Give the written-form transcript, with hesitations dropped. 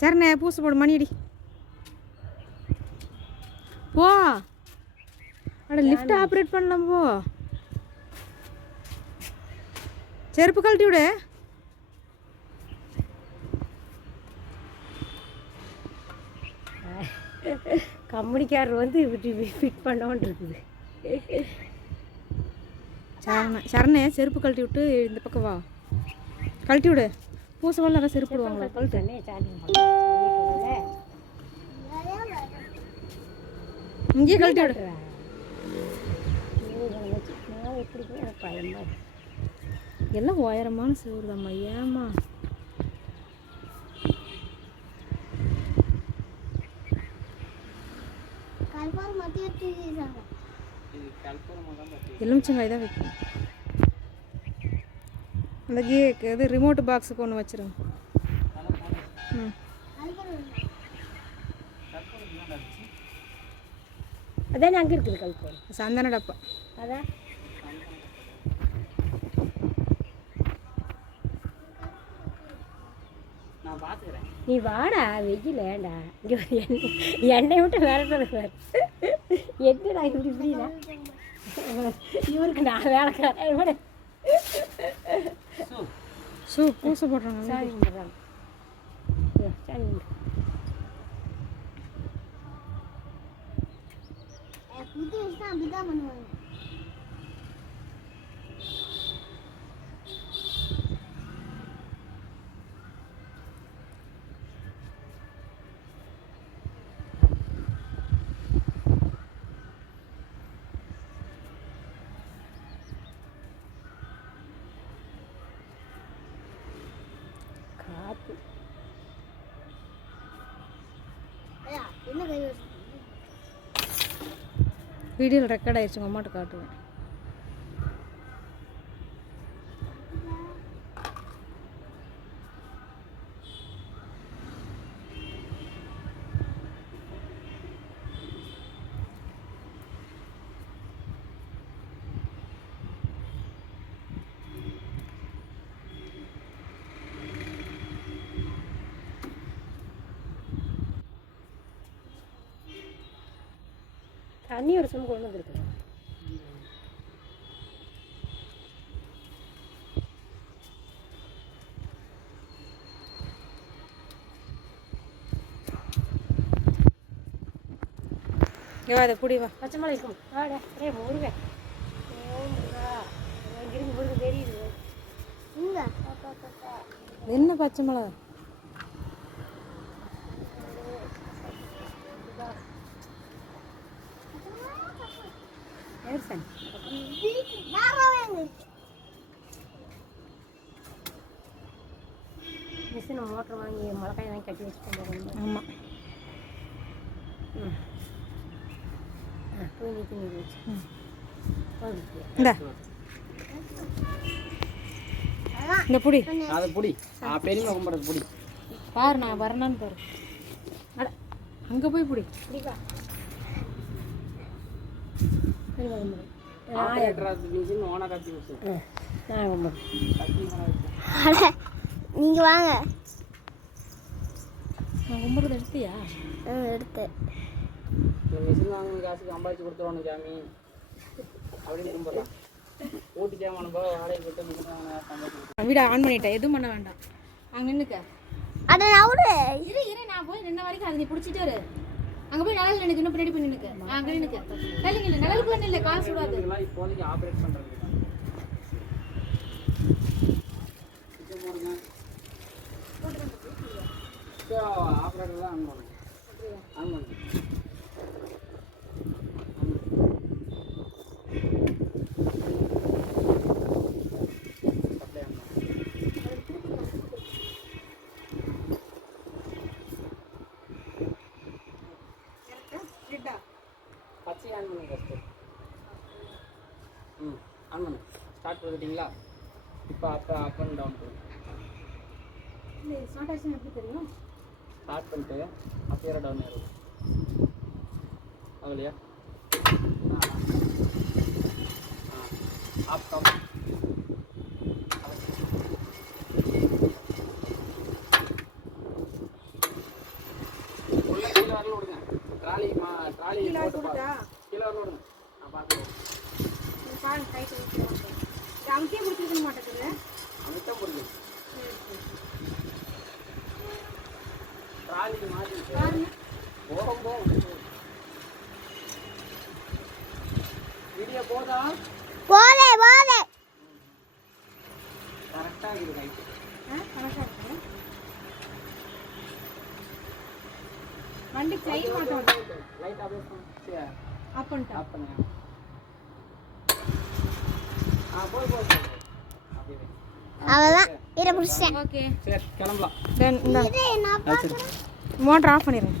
சரிண்ணே பூசு போடு மணியடி போ. அட லிஃப்ட் ஆப்ரேட் பண்ணலாம் போ. செருப்பு கழட்டி விடு. கம்பெனிக்காரர் வந்து இப்படி ஃபிட் பண்ணோன்னு இருக்குது. சரணே செருப்பு கழட்டி விட்டு இந்த பக்கம் வா. கழட்டி விடு. பூசவெல்லாம் நிறைய செருப்பு விடுவாங்களா? கழட்டுனே இங்கேயே கழட்டி விடு. எப்படி பயமா எல்லாம் உயரமான செவரு தான்மா. ஏம்மா எலுமிச்சங்காய் தான் வைக்கணும். அந்த இது ரிமோட் பாக்ஸுக்கு ஒன்று வச்சுருங்க. அதான் அங்கே இருக்குது கல்போன் சந்தன டப்பா. அதான் நீ வாடா வெயில் ஏண்டா இங்கே எண்ணெய் விட்டு வேலை பாரு. என்னடா இப்படி இப்படிடா இவருக்கு நான் வேலைக்காரன் ஷூ பூசை போடுறாங்க. சாமி கும்பிட்றாங்க. சாமி கும்பிட்றாங்க. அப்படிதான் பண்ணுவாங்க. வீடியோவில் ரெக்கார்ட் ஆயிடுச்சு. உங்கள் அம்மாட்ட காட்டுவேன். தண்ணி ஒரு சும்மா கொண்டு வந்துருக்குறேன். அதை குடி வா. பச்சை மிளகா இருக்கும். வாடா முருகன் இங்கிருந்து முருகன் தெரியுது. என்ன பச்சை மிளகா? மிஷினை மோட்டர் வாங்கி மிளகாய் வாங்கி கட்டி வச்சுட்டு. ஆமாம். தூங்கி தூங்கி வச்சு இந்த புடி அதை புடி. பெரியமா கும்பிட்றது புடி. பாரு நான் வரணும்னு பாரு. அட அங்கே போய் புடி. புடிப்பா. நீங்கள் வாங்க. நான் கும்பிட்றது எடுத்தியா? எடுத்தேன். மிஷின் வாங்கின காசுக்கு சம்பாதிச்சு கொடுத்துருவானு சாமி அப்படின்னு கும்பிட்றான். ஊட்டி தேமான போக வாடகை போட்டு மிஷின் வாங்கின வீடை ஆன் பண்ணிட்டேன். எதுவும் பண்ண வேண்டாம். அங்கே நின்றுக்க. அட நவுடு. இரு நான் போய் 2 வரைக்கும் அதை நீ பிடிச்சிட்டு வரு. அங்கே போய் நிழல் நினைக்கு. இன்னும் பின்னாடி போய் நின்றுக்க. அங்கே நின்றுக்க. இல்லைங்க இல்லை நிழலுக்கு வந்து இல்லை. காசு விடாது. இப்போதைக்கு ஆப்ரேட் பண்ணுறது ஆப்ரேட்டர் தான் ஆன் பண்ணுங்க. ஆன் பண்ணுங்க. பச்சை ஆன் பண்ணுங்க ஃபஸ்ட்டு. ஆன் பண்ணு. ஸ்டார்ட் பண்ணிட்டீங்களா? இப்போ அப் அண்ட் டவுன் பண்ணுங்க. ஸ்டார்ட் ஆச்சு எப்படி தெரியும்? ஸ்டார்ட் பண்ணிட்டு அப் ஏற டவுன் ஏறும். அதுலையா அப் டவுன். கீழே வரல விடுங்க. ட்ராலி போட்டு பாருங்க. கீழே வரல விடுங்க. நான் பார்த்துக்கிறேன். கால் கைட்டு வைக்கிறேன். அங்கேயே பிடிச்சிருக்க மாட்டேங்குது. அங்கிட்ட முடியும். ட்ராலிக்கு மாட்டி போகும். வீடியோ போதா? போதே கரெக்டாக இருக்குது கைட்டு. கரெக்டாக இருக்கு. வண்டி செயின் மாட்டோம். லைட் ஆஃப் பண்ணு. ஆஃப் பண்ணிட்டேன். ஆஃப் பண்ணு. போய் அப்படியே அவதான் இதை பிடிச்சேன். ஓகே சரி கிளம்பலாம். தென் இந்த இதை நான் பார்க்குறேன். மோட்டர் ஆஃப் பண்ணிடுறேன்.